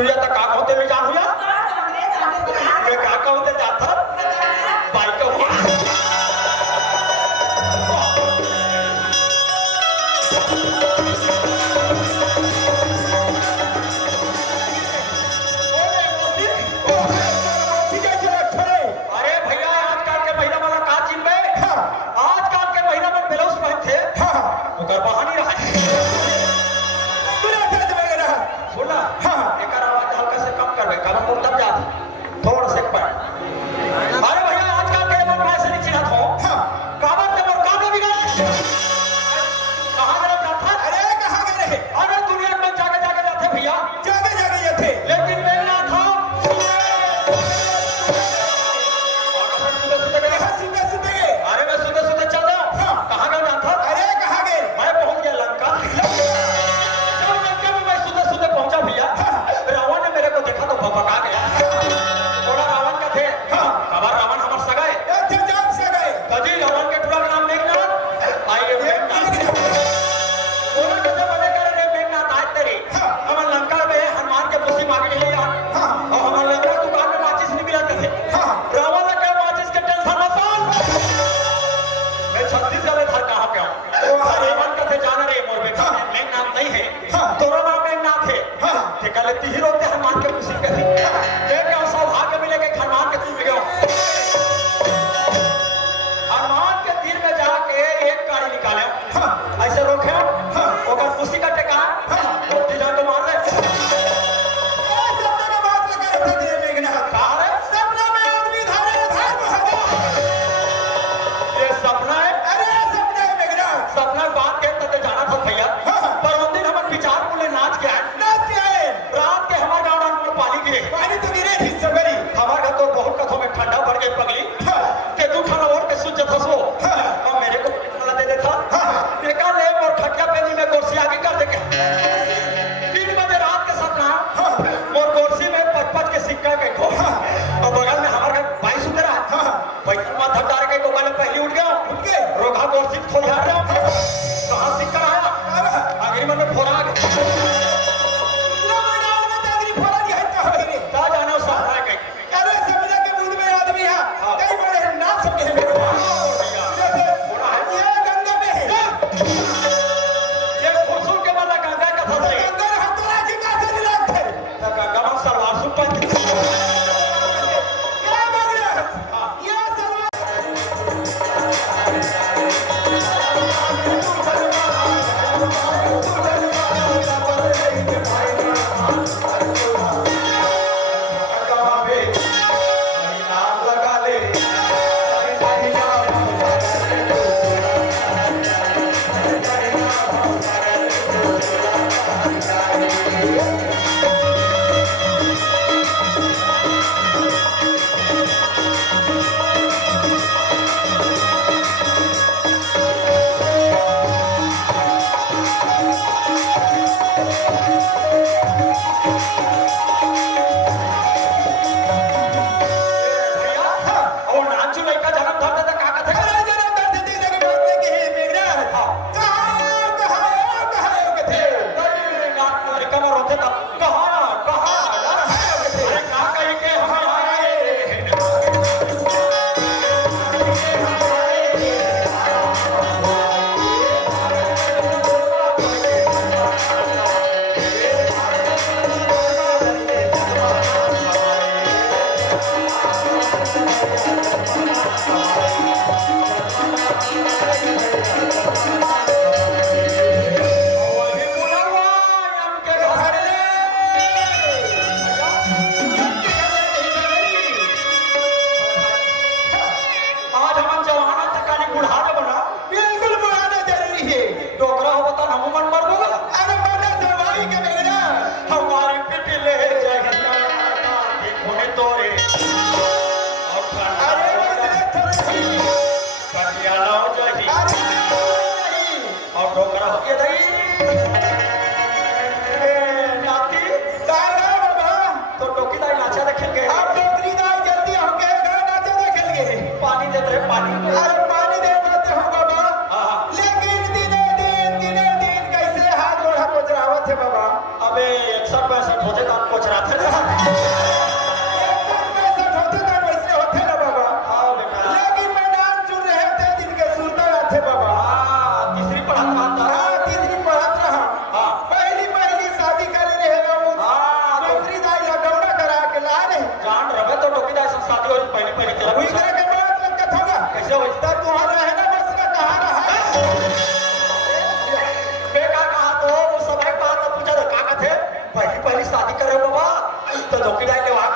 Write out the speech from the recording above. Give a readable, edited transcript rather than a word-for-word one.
तुझ्या आता का होते मी जाणूया काका होते जातात बायका अरे भैया आजकल के महीना वाला का चिन्ह में आजकल के महीना में ब्लाउज पहनते उधर बहानी रहा सुना एक आवाज हल्का से कम करवे कम तब जात थोड़ा से पर अरे भैया आजकल के मन में से नीचे हाथ हो काबर ते मोर काम बिगड़ कहां गए जाता अरे कहां गए रहे अरे दुनिया में जाके जाके जाते भैया जाके जाके जाते लेकिन मैं ना था सुते सुते अरे मैं सुते सुते चल रहा हूं कहां गए जाता अरे कहां गए मैं पहुंच गया लंका पहुंचा भैया रावण ने मेरे को देखा तो भपका गया बोला रावण का थे खबर रावण हमार सगाए तजी रावण के पूरा नाम मेघनाथ आइए मेघनाथ बोला कितने बने करे रे मेघनाथ आज तेरी हमार लंका में हनुमान के पुसी मांगे ले यार और हमार लंका दुकान में माचिस नहीं मिला थे रावण ने कहा माचिस के टेंशन मत लो मैं छत्तीसगढ़ में घर कहां पे हूं रावण का थे जाना रे मोर बेटा मेघनाथ नहीं है तोरा नाम मेघनाथ है कल तीर होते हनुमान के खुशी के थे देख के सौभाग्य मिले के हनुमान के तीर में गयो हनुमान के तीर में जाके एक गाड़ी निकाले ऐसे रोके ओकर खुशी का टेका वो तीजा को मार दे सपना में बात लगा रहे थे मेघनाथ कहा रे सपना में आदमी धारे धार ये सपना है अरे सपना है मेघनाथ सपना बात के तक जाना था भैया पर उस दिन हम विचार बोले नाच के आए रात के हमारे गांव पानी गिरे पानी तो गिरे थी सबरी हमारे घर तो बहुत कथों में ठंडा बढ़ गई पगली के तू खाना और के सुच थसो और मेरे को खाना दे देता देखा ले और खटिया पेनी में कुर्सी आगे कर दे के 3 बजे रात के सपना और कुर्सी में 5-5 के सिक्का के खो और बगल में हमारे घर भाई सुतरा पैसा माथा डाल के को वाले पहली उठ गया रोगा कुर्सी खो जा रहा कहां सिक्का आया आगे मन में फोड़ा गया अबे 61 पैंसठ होते तो आप पोछ रहा था ना। 165 होते तो वैसे होते ना बाबा। हाँ बेटा। लेकिन मैदान चुन रहे थे जिनके सुनता थे बाबा। हाँ तीसरी पढ़ा था। हाँ तीसरी पढ़त रहा। हाँ पहली शादी कर रहे रहूं। हाँ नौकरी दाई लगौना करा के ला रहे। जान रहे तो टोकीदार से शादी हो पहले पहले तेरा कोई तरह के बात लगत होगा। कैसे हो तब तुम्हारा रहना बस का कहाँ रहा है? बेकार कहा तो वो सब एक बात पूछा था का थे पहली पहली शादी कर रहे हो बाबा तो टोकीदार के वहां